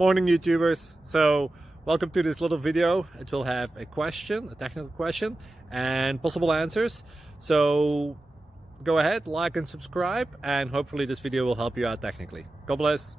Morning YouTubers. So welcome to this little video. It will have a question, a technical question, and possible answers. So go ahead, like and subscribe, and hopefully this video will help you out technically. God bless.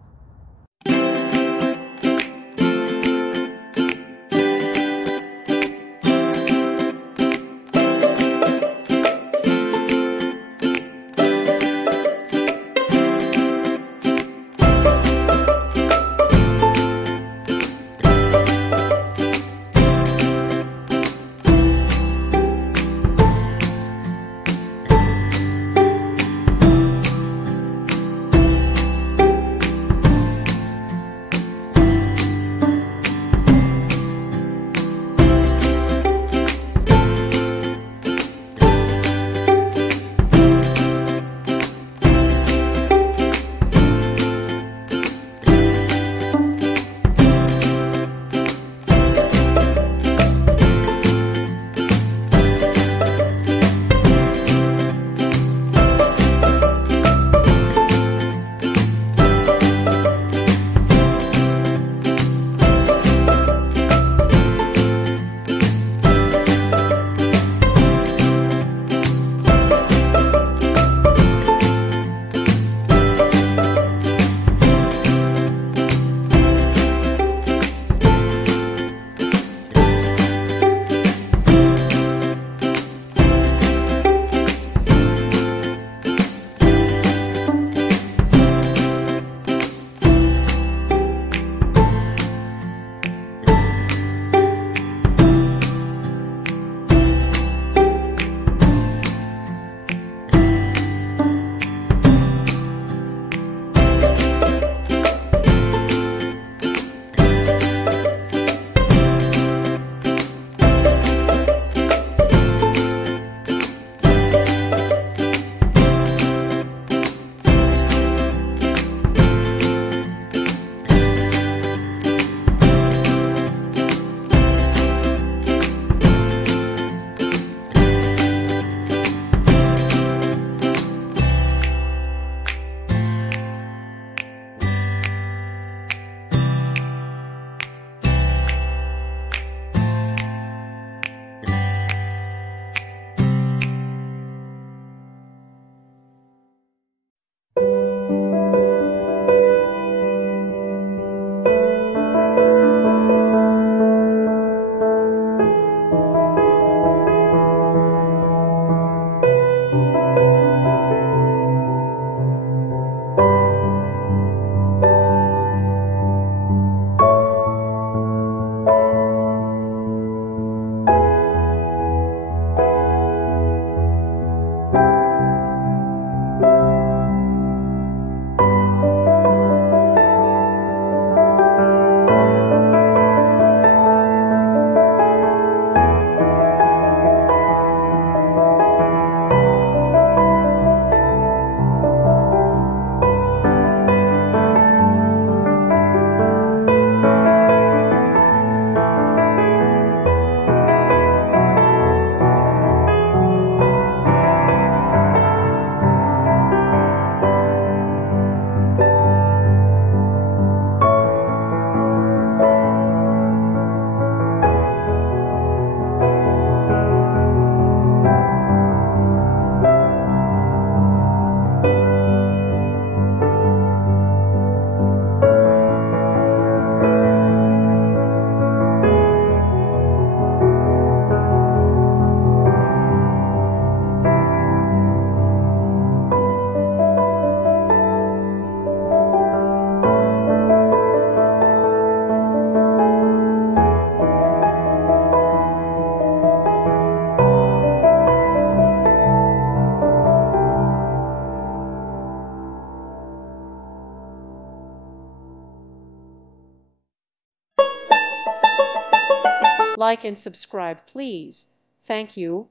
Like and subscribe, please. Thank you.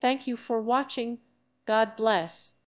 Thank you for watching. God bless.